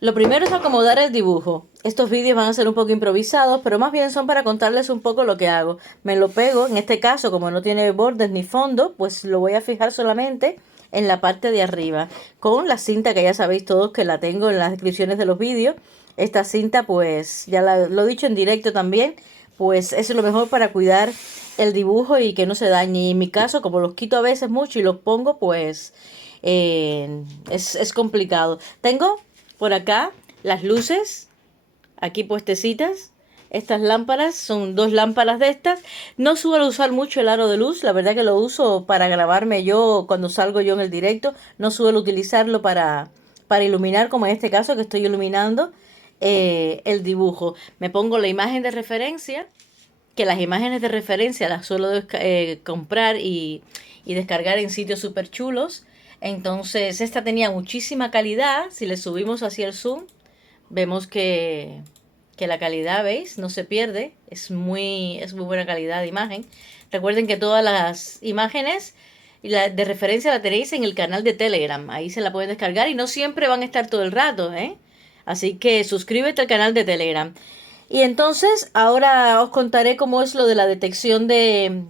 Lo primero es acomodar el dibujo. Estos vídeos van a ser un poco improvisados, pero más bien son para contarles un poco lo que hago. Me lo pego, en este caso, como no tiene bordes ni fondo, pues lo voy a fijar solamente en la parte de arriba, con la cinta que ya sabéis todos que la tengo en las descripciones de los vídeos. Esta cinta, pues, lo he dicho en directo también, pues es lo mejor para cuidar el dibujo y que no se dañe. Y en mi caso, como los quito a veces mucho y los pongo, pues es complicado. Tengo por acá las luces, aquí puestecitas. Estas lámparas son dos lámparas de estas. No suelo usar mucho el aro de luz, la verdad que lo uso para grabarme yo cuando salgo yo en el directo. No suelo utilizarlo para iluminar, como en este caso que estoy iluminando el dibujo. Me pongo la imagen de referencia, que las imágenes de referencia las suelo comprar y descargar en sitios súper chulos. Entonces esta tenía muchísima calidad. Si le subimos hacia el zoom, vemos que la calidad, ¿veis? No se pierde. Es muy buena calidad de imagen. Recuerden que todas las imágenes de referencia la tenéis en el canal de Telegram. Ahí se la pueden descargar y no siempre van a estar todo el rato, ¿eh? Así que suscríbete al canal de Telegram. Y entonces ahora os contaré cómo es lo de la detección de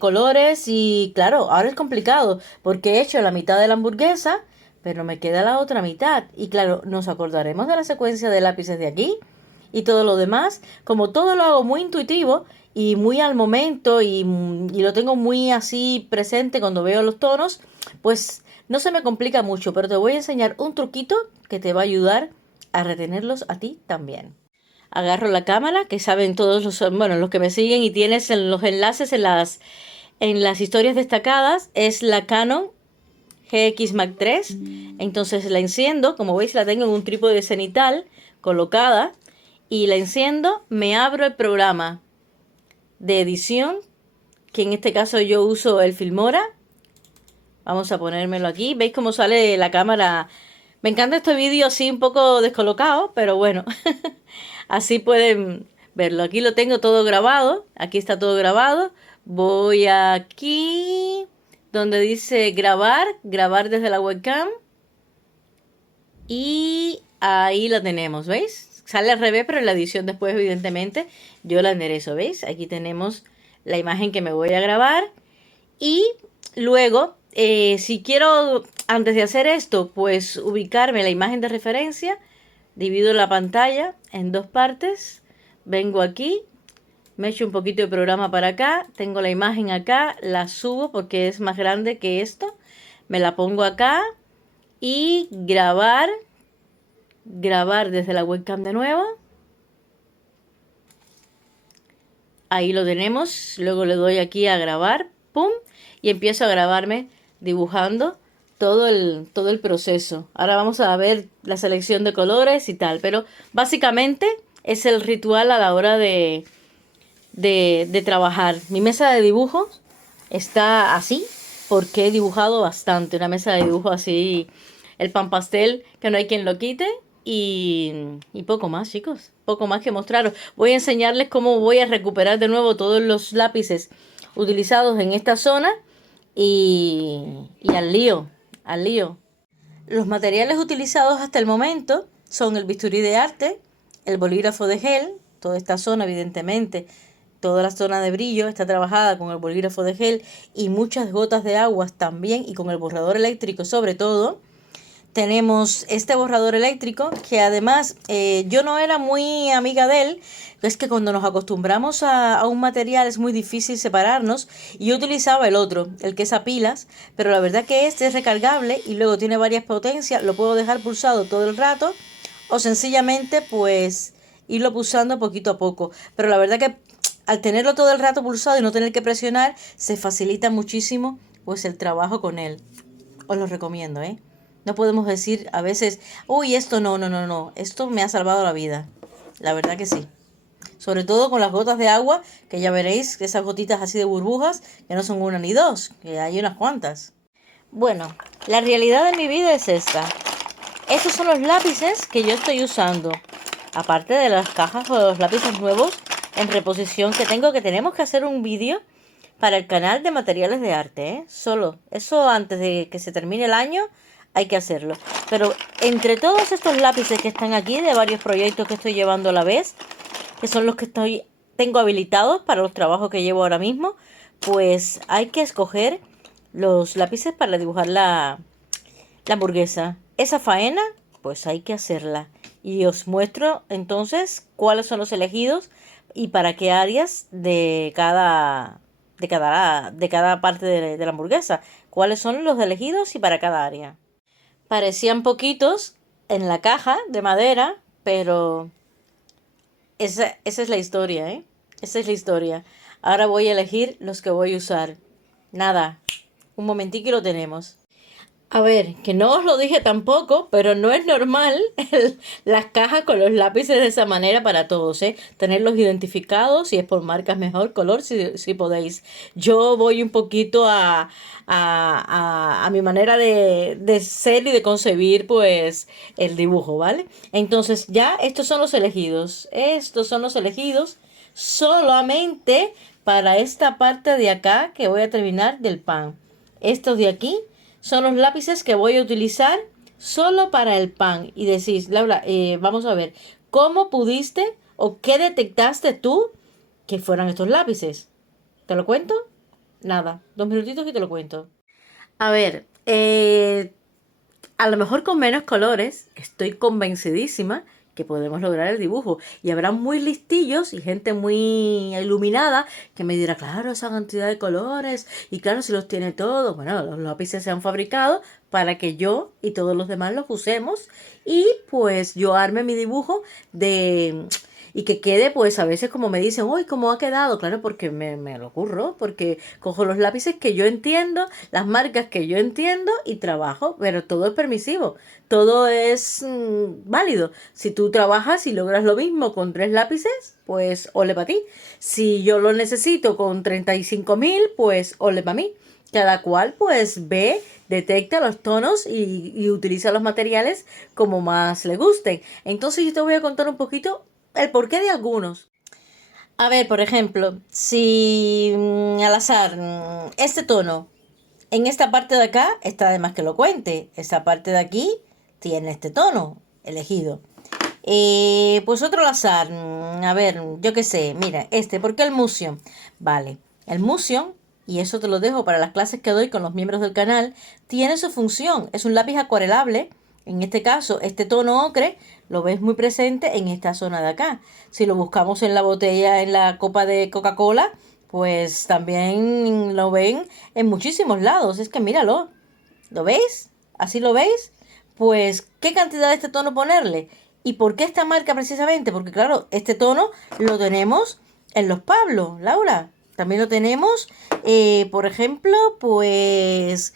colores. Y claro, ahora es complicado porque he hecho la mitad de la hamburguesa, pero me queda la otra mitad. Y claro, nos acordaremos de la secuencia de lápices de aquí y todo lo demás. Como todo lo hago muy intuitivo y muy al momento y lo tengo muy así presente cuando veo los tonos, pues no se me complica mucho, pero te voy a enseñar un truquito que te va a ayudar a retenerlos a ti también. Agarro la cámara, que saben todos los que me siguen y tienes en los enlaces en las historias destacadas, es la Canon GX Mark III. Entonces la enciendo, como veis la tengo en un trípode cenital colocada y la enciendo, me abro el programa de edición, que en este caso yo uso el Filmora. Vamos a ponérmelo aquí, veis cómo sale la cámara. Me encanta este vídeo así un poco descolocado, pero bueno. Así pueden verlo. Aquí lo tengo todo grabado. Aquí está todo grabado. Voy aquí donde dice grabar, grabar desde la webcam. Y ahí la tenemos, ¿veis? Sale al revés, pero en la edición después, evidentemente, yo la enderezo, ¿veis? Aquí tenemos la imagen que me voy a grabar. Y luego, si quiero, antes de hacer esto, pues ubicarme la imagen de referencia. Divido la pantalla en dos partes. Vengo aquí, me echo un poquito de programa para acá. Tengo la imagen acá, la subo porque es más grande que esto. Me la pongo acá y grabar. Grabar desde la webcam de nuevo. Ahí lo tenemos. Luego le doy aquí a grabar. ¡Pum! Y empiezo a grabarme dibujando todo el proceso. Ahora vamos a ver la selección de colores y tal. Pero básicamente es el ritual a la hora de trabajar. Mi mesa de dibujo está así porque he dibujado bastante. Una mesa de dibujo así, el pan pastel, que no hay quien lo quite. Y poco más, chicos. Poco más que mostraros. Voy a enseñarles cómo voy a recuperar de nuevo todos los lápices utilizados en esta zona. Y al lío, al lío. Los materiales utilizados hasta el momento son el bisturí de arte, el bolígrafo de gel, toda esta zona evidentemente, toda la zona de brillo está trabajada con el bolígrafo de gel y muchas gotas de agua también y con el borrador eléctrico sobre todo. Tenemos este borrador eléctrico que además yo no era muy amiga de él. Es que cuando nos acostumbramos a un material es muy difícil separarnos y yo utilizaba el otro, el que es a pilas, pero la verdad que este es recargable y luego tiene varias potencias, lo puedo dejar pulsado todo el rato o sencillamente pues irlo pulsando poquito a poco, pero la verdad que al tenerlo todo el rato pulsado y no tener que presionar se facilita muchísimo pues el trabajo con él. Os lo recomiendo, ¿eh? No podemos decir a veces, uy, esto no, esto me ha salvado la vida. La verdad que sí. Sobre todo con las gotas de agua, que ya veréis, esas gotitas así de burbujas, que no son una ni dos, que hay unas cuantas. Bueno, la realidad de mi vida es esta. Estos son los lápices que yo estoy usando. Aparte de las cajas o los lápices nuevos en reposición que tengo, que tenemos que hacer un vídeo para el canal de materiales de arte, ¿eh? Solo, eso antes de que se termine el año, hay que hacerlo. Pero entre todos estos lápices que están aquí, de varios proyectos que estoy llevando a la vez, que son los que tengo habilitados para los trabajos que llevo ahora mismo, pues hay que escoger los lápices para dibujar la hamburguesa. Esa faena, pues hay que hacerla. Y os muestro entonces cuáles son los elegidos y para qué áreas de cada parte de la hamburguesa. Cuáles son los elegidos y para cada área. Parecían poquitos en la caja de madera, pero esa es la historia, ¿eh? Esa es la historia. Ahora voy a elegir los que voy a usar. Nada, un momentico y lo tenemos. A ver, que no os lo dije tampoco, pero no es normal las cajas con los lápices de esa manera para todos, ¿eh? Tenerlos identificados, si es por marcas mejor, color, si podéis. Yo voy un poquito a mi manera de ser y de concebir, pues, el dibujo, ¿vale? Entonces, ya estos son los elegidos. Estos son los elegidos solamente para esta parte de acá que voy a terminar del pan. Estos de aquí son los lápices que voy a utilizar solo para el pan. Y decís, Laura, vamos a ver, ¿cómo pudiste o qué detectaste tú que fueran estos lápices? ¿Te lo cuento? Nada, 2 minutitos y te lo cuento. A ver, a lo mejor con menos colores, estoy convencidísima que podemos lograr el dibujo. Y habrá muy listillos y gente muy iluminada que me dirá, claro, esa cantidad de colores, y claro, si los tiene todos. Bueno, los lápices se han fabricado para que yo y todos los demás los usemos y pues yo arme mi dibujo de y que quede, pues a veces como me dicen, uy, ¿cómo ha quedado? Claro, porque me lo ocurro, porque cojo los lápices que yo entiendo, las marcas que yo entiendo y trabajo, pero todo es permisivo, todo es válido. Si tú trabajas y logras lo mismo con 3 lápices, pues ole para ti. Si yo lo necesito con 35.000, pues ole para mí. Cada cual pues ve, detecta los tonos y utiliza los materiales como más le gusten. Entonces yo te voy a contar un poquito el porqué de algunos. A ver, por ejemplo, si al azar este tono en esta parte de acá está de más que lo cuente. Esta parte de aquí tiene este tono elegido. Pues otro al azar. A ver, yo qué sé. Mira, ¿por qué el Musion? Vale, el Musion, y eso te lo dejo para las clases que doy con los miembros del canal, tiene su función. Es un lápiz acuarelable. En este caso, este tono ocre lo ves muy presente en esta zona de acá. Si lo buscamos en la botella, en la copa de Coca-Cola, pues también lo ven en muchísimos lados. Es que míralo. ¿Lo veis? ¿Así lo veis? Pues, ¿qué cantidad de este tono ponerle? ¿Y por qué esta marca precisamente? Porque claro, este tono lo tenemos en los Pablo, Laura. También lo tenemos, por ejemplo, pues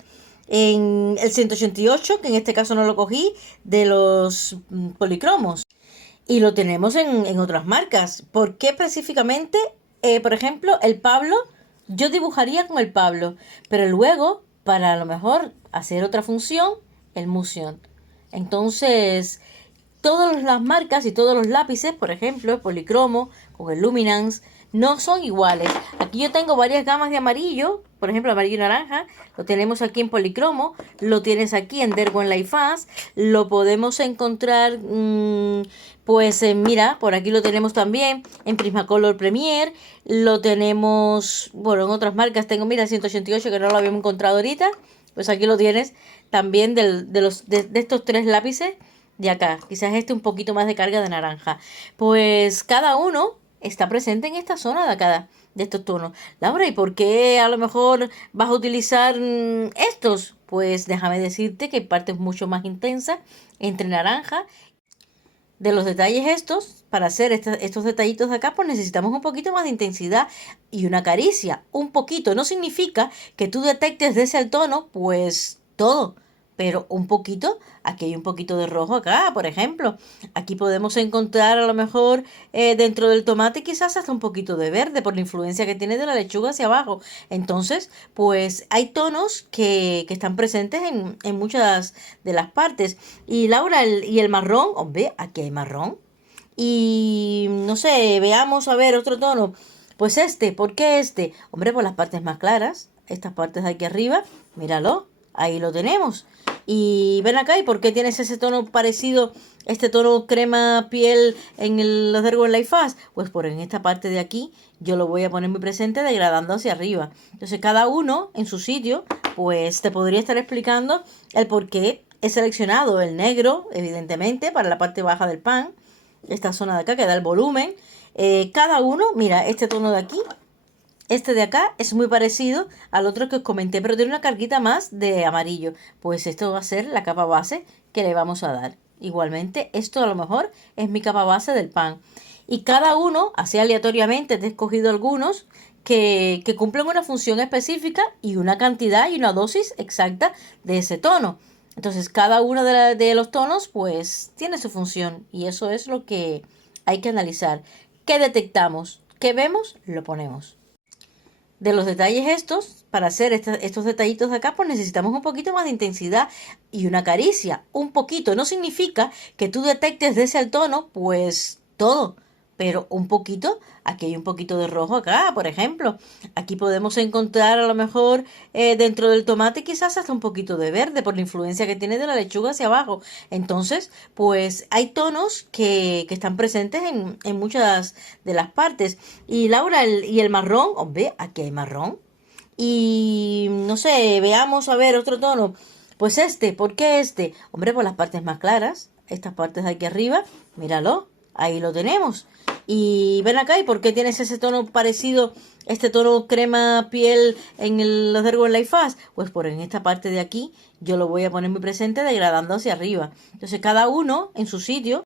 en el 188, que en este caso no lo cogí, de los policromos. Y lo tenemos en otras marcas. ¿Por qué específicamente? Por ejemplo, el Pablo, yo dibujaría con el Pablo, pero luego, para a lo mejor hacer otra función, el Musion. Entonces, todas las marcas y todos los lápices, por ejemplo, el Policromo con el Luminance, no son iguales. Aquí yo tengo varias gamas de amarillo, por ejemplo, amarillo y naranja, lo tenemos aquí en Policromo, lo tienes aquí en Derwent Light Fast, lo podemos encontrar, pues mira, por aquí lo tenemos también en Prismacolor Premier, lo tenemos, bueno, en otras marcas tengo, mira, 188 que no lo habíamos encontrado ahorita, pues aquí lo tienes también de estos 3 lápices de acá, quizás un poquito más de carga de naranja. Pues cada uno está presente en esta zona de acá, de estos tonos. Laura, ¿y por qué a lo mejor vas a utilizar estos? Pues déjame decirte que hay partes mucho más intensas entre naranja. De los detalles estos, para hacer estos detallitos de acá, pues necesitamos un poquito más de intensidad y una caricia. Un poquito, no significa que tú detectes de ese tono, pues todo, pero un poquito, aquí hay un poquito de rojo acá, por ejemplo. Aquí podemos encontrar a lo mejor dentro del tomate quizás hasta un poquito de verde por la influencia que tiene de la lechuga hacia abajo. Entonces, pues hay tonos que están presentes en muchas de las partes. Y Laura, y el marrón, hombre, aquí hay marrón. Y no sé, veamos a ver otro tono. Pues ¿por qué este? Hombre, por las partes más claras, estas partes de aquí arriba, míralo, ahí lo tenemos. Y ven acá, ¿y por qué tienes ese tono parecido, este tono crema piel los de Ergo Life Fast? Pues por en esta parte de aquí yo lo voy a poner muy presente degradando hacia arriba. Entonces cada uno en su sitio, pues te podría estar explicando el por qué he seleccionado el negro, evidentemente, para la parte baja del pan. Esta zona de acá que da el volumen. Cada uno, mira, este tono de aquí, este de acá es muy parecido al otro que os comenté, pero tiene una carguita más de amarillo. Pues esto va a ser la capa base que le vamos a dar. Igualmente, esto a lo mejor es mi capa base del pan. Y cada uno, así aleatoriamente, te he escogido algunos que cumplen una función específica y una cantidad y una dosis exacta de ese tono. Entonces, cada uno de los tonos, pues, tiene su función. Y eso es lo que hay que analizar. ¿Qué detectamos? ¿Qué vemos? Lo ponemos. De los detalles estos, para hacer estos detallitos de acá, pues necesitamos un poquito más de intensidad y una caricia. Un poquito, no significa que tú detectes de ese tono, pues todo, pero un poquito, aquí hay un poquito de rojo acá, por ejemplo. Aquí podemos encontrar a lo mejor dentro del tomate quizás hasta un poquito de verde por la influencia que tiene de la lechuga hacia abajo. Entonces, pues hay tonos que están presentes en muchas de las partes. Y Laura, y el marrón, hombre, aquí hay marrón. Y no sé, veamos a ver otro tono. Pues este, ¿por qué este? Hombre, por las partes más claras, estas partes de aquí arriba, míralo, ahí lo tenemos. Y ven acá, ¿y por qué tienes ese tono parecido, este tono crema piel los de Ergo Life Fast? Pues por en esta parte de aquí yo lo voy a poner muy presente degradando hacia arriba. Entonces cada uno en su sitio